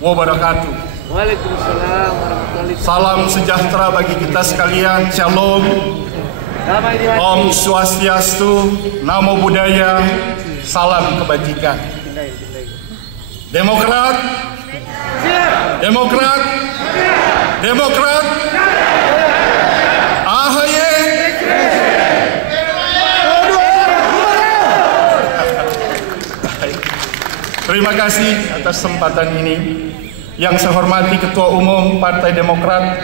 wabarakatuh. Waalaikumsalam warahmatullahi wabarakatuh. Salam sejahtera bagi kita sekalian. Shalom. Om Swastiastu, Namo Buddhaya, salam kebajikan. Demokrat, Demokrat, Demokrat, AHY. Terima kasih atas kesempatan ini. Yang saya hormati Ketua Umum Partai Demokrat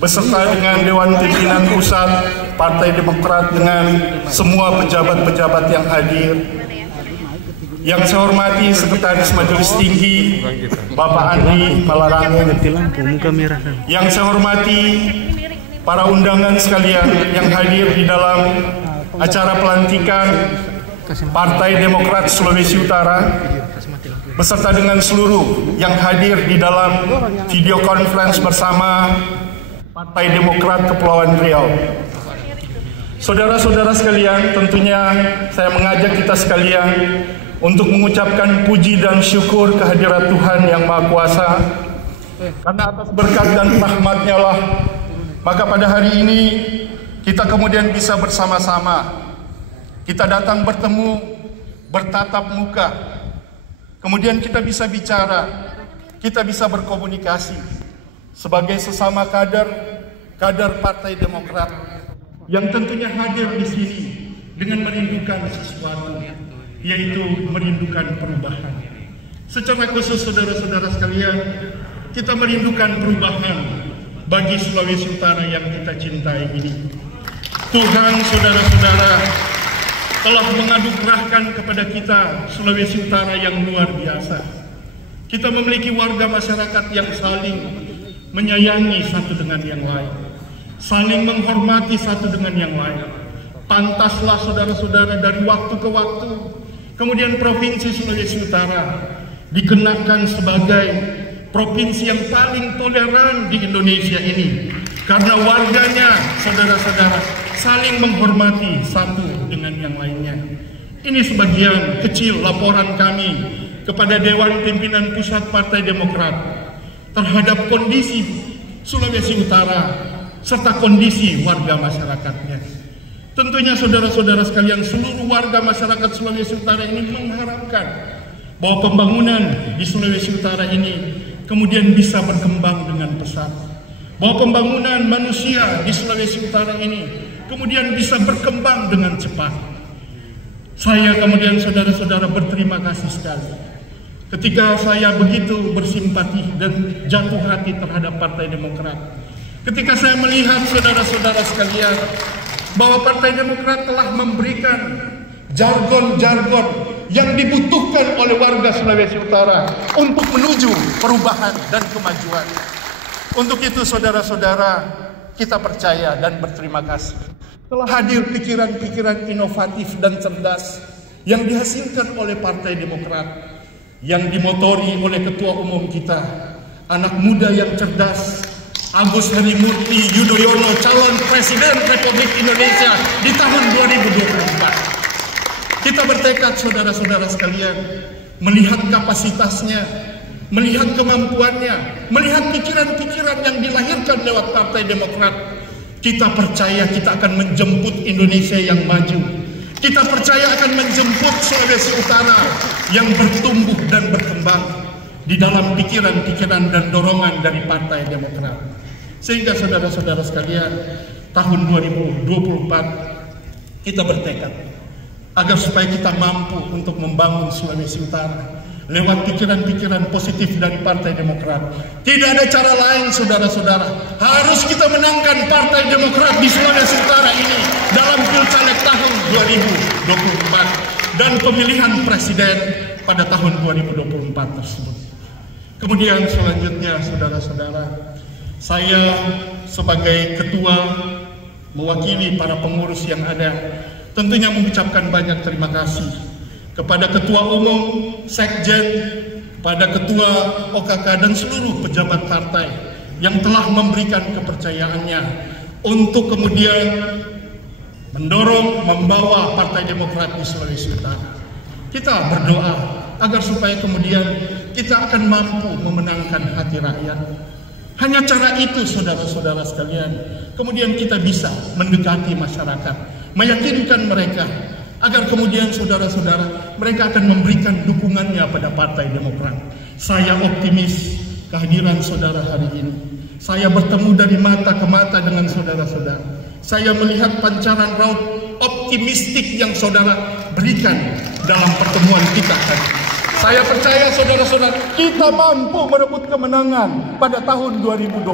beserta dengan Dewan Pimpinan Pusat Partai Demokrat dengan semua pejabat-pejabat yang hadir. Yang saya hormati Sekretaris Majelis Tinggi Bapak Andi Malarangeng. Yang saya hormati para undangan sekalian yang hadir di dalam acara pelantikan Partai Demokrat Sulawesi Utara, beserta dengan seluruh yang hadir di dalam video conference bersama Partai Demokrat Kepulauan Riau. Saudara-saudara sekalian, tentunya saya mengajak kita sekalian untuk mengucapkan puji dan syukur kehadirat Tuhan Yang Maha Kuasa, karena atas berkat dan rahmat-Nya lah, maka pada hari ini kita kemudian bisa bersama-sama. Kita datang bertemu, bertatap muka, kemudian kita bisa bicara, kita bisa berkomunikasi sebagai sesama kader Partai Demokrat yang tentunya hadir di sini dengan merindukan sesuatu, yaitu merindukan perubahan. Secara khusus saudara-saudara sekalian, kita merindukan perubahan bagi Sulawesi Utara yang kita cintai ini. Tuhan, saudara-saudara, telah menganugerahkan kepada kita Sulawesi Utara yang luar biasa. Kita memiliki warga masyarakat yang saling menyayangi satu dengan yang lain, saling menghormati satu dengan yang lain. Pantaslah saudara-saudara dari waktu ke waktu, kemudian Provinsi Sulawesi Utara dikenakan sebagai provinsi yang paling toleran di Indonesia ini, karena warganya, saudara-saudara, saling menghormati satu dengan yang lainnya. Ini sebagian kecil laporan kami kepada Dewan Pimpinan Pusat Partai Demokrat terhadap kondisi Sulawesi Utara serta kondisi warga masyarakatnya. Tentunya saudara-saudara sekalian, seluruh warga masyarakat Sulawesi Utara ini mengharapkan bahwa pembangunan di Sulawesi Utara ini kemudian bisa berkembang dengan pesat, bahwa pembangunan manusia di Sulawesi Utara ini kemudian bisa berkembang dengan cepat. Saya kemudian saudara-saudara berterima kasih sekali ketika saya begitu bersimpati dan jatuh hati terhadap Partai Demokrat. Ketika saya melihat saudara-saudara sekalian bahwa Partai Demokrat telah memberikan jargon-jargon yang dibutuhkan oleh warga Sulawesi Utara untuk menuju perubahan dan kemajuan. Untuk itu saudara-saudara, kita percaya dan berterima kasih telah hadir pikiran-pikiran inovatif dan cerdas yang dihasilkan oleh Partai Demokrat, yang dimotori oleh Ketua Umum kita, anak muda yang cerdas, Agus Harimurti Yudhoyono, calon Presiden Republik Indonesia di tahun 2024. Kita bertekad saudara-saudara sekalian, melihat kapasitasnya, melihat kemampuannya, melihat pikiran-pikiran yang dilahirkan lewat Partai Demokrat. Kita percaya kita akan menjemput Indonesia yang maju. Kita percaya akan menjemput Sulawesi Utara yang bertumbuh dan berkembang di dalam pikiran-pikiran dan dorongan dari Partai Demokrat. Sehingga saudara-saudara sekalian, tahun 2024 kita bertekad agar supaya kita mampu untuk membangun Sulawesi Utara lewat pikiran-pikiran positif dari Partai Demokrat. Tidak ada cara lain saudara-saudara, harus kita menangkan Partai Demokrat di Sulawesi Utara ini dalam Pilcaleg tahun 2024 dan pemilihan presiden pada tahun 2024 tersebut. Kemudian selanjutnya saudara-saudara, saya sebagai ketua mewakili para pengurus yang ada tentunya mengucapkan banyak terima kasih kepada Ketua Umum, Sekjen, kepada Ketua OKK dan seluruh pejabat partai yang telah memberikan kepercayaannya untuk kemudian mendorong, membawa Partai Demokrat di Sulawesi Utara. Kita berdoa agar supaya kemudian kita akan mampu memenangkan hati rakyat. Hanya cara itu, saudara-saudara sekalian, kemudian kita bisa mendekati masyarakat, meyakinkan mereka agar kemudian saudara-saudara mereka akan memberikan dukungannya pada Partai Demokrat. Saya optimis kehadiran saudara hari ini. Saya bertemu dari mata ke mata dengan saudara-saudara. Saya melihat pancaran raut optimistik yang saudara berikan dalam pertemuan kita tadi. Saya percaya saudara-saudara, kita mampu merebut kemenangan pada tahun 2024.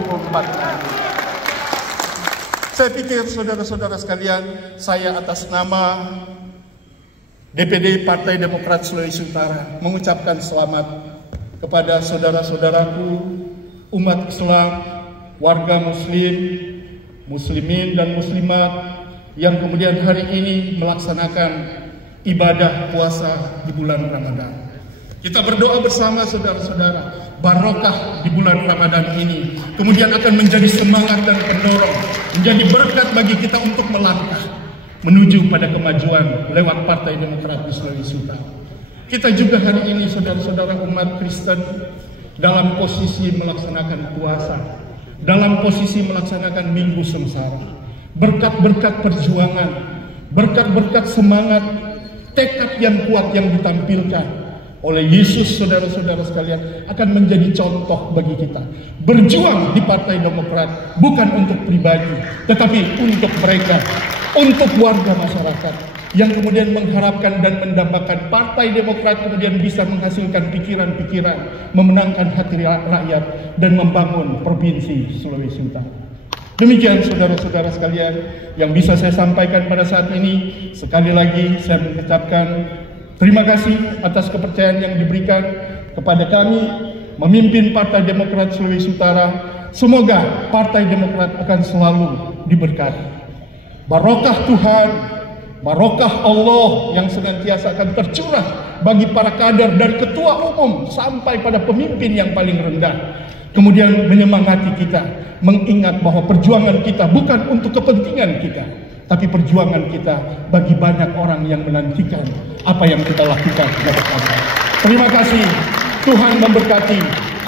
Saya pikir saudara-saudara sekalian, saya atas nama DPD Partai Demokrat Sulawesi Utara mengucapkan selamat kepada saudara-saudaraku, umat Islam, warga muslim, muslimin dan muslimat yang kemudian hari ini melaksanakan ibadah puasa di bulan Ramadan. Kita berdoa bersama saudara-saudara, barokah di bulan Ramadan ini kemudian akan menjadi semangat dan pendorong, menjadi berkat bagi kita untuk melangkah menuju pada kemajuan lewat Partai Demokrat di Sulawesi Utara. Kita juga hari ini saudara-saudara umat Kristen dalam posisi melaksanakan puasa, dalam posisi melaksanakan Minggu Sengsara. Berkat-berkat perjuangan, berkat-berkat semangat, tekad yang kuat yang ditampilkan oleh Yesus, saudara-saudara sekalian, akan menjadi contoh bagi kita. Berjuang di Partai Demokrat bukan untuk pribadi, tetapi untuk mereka, untuk warga masyarakat yang kemudian mengharapkan dan mendambakan Partai Demokrat kemudian bisa menghasilkan pikiran-pikiran, memenangkan hati rakyat dan membangun Provinsi Sulawesi Utara. Demikian saudara-saudara sekalian yang bisa saya sampaikan pada saat ini. Sekali lagi saya mengucapkan terima kasih atas kepercayaan yang diberikan kepada kami memimpin Partai Demokrat Sulawesi Utara. Semoga Partai Demokrat akan selalu diberkati. Barokah Tuhan, barokah Allah yang senantiasa akan tercurah bagi para kader dari ketua umum sampai pada pemimpin yang paling rendah. Kemudian menyemangati kita, mengingat bahwa perjuangan kita bukan untuk kepentingan kita, tapi perjuangan kita bagi banyak orang yang menantikan apa yang kita lakukan bersama. Terima kasih, Tuhan memberkati.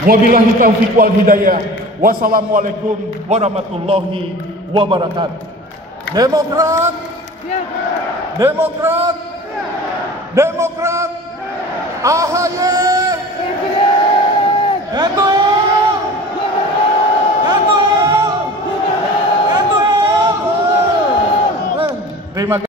Wabillahi taufiq wal hidayah. Wassalamualaikum warahmatullahi wabarakatuh. Demokrat, Demokrat, Demokrat, AHY, terima kasih.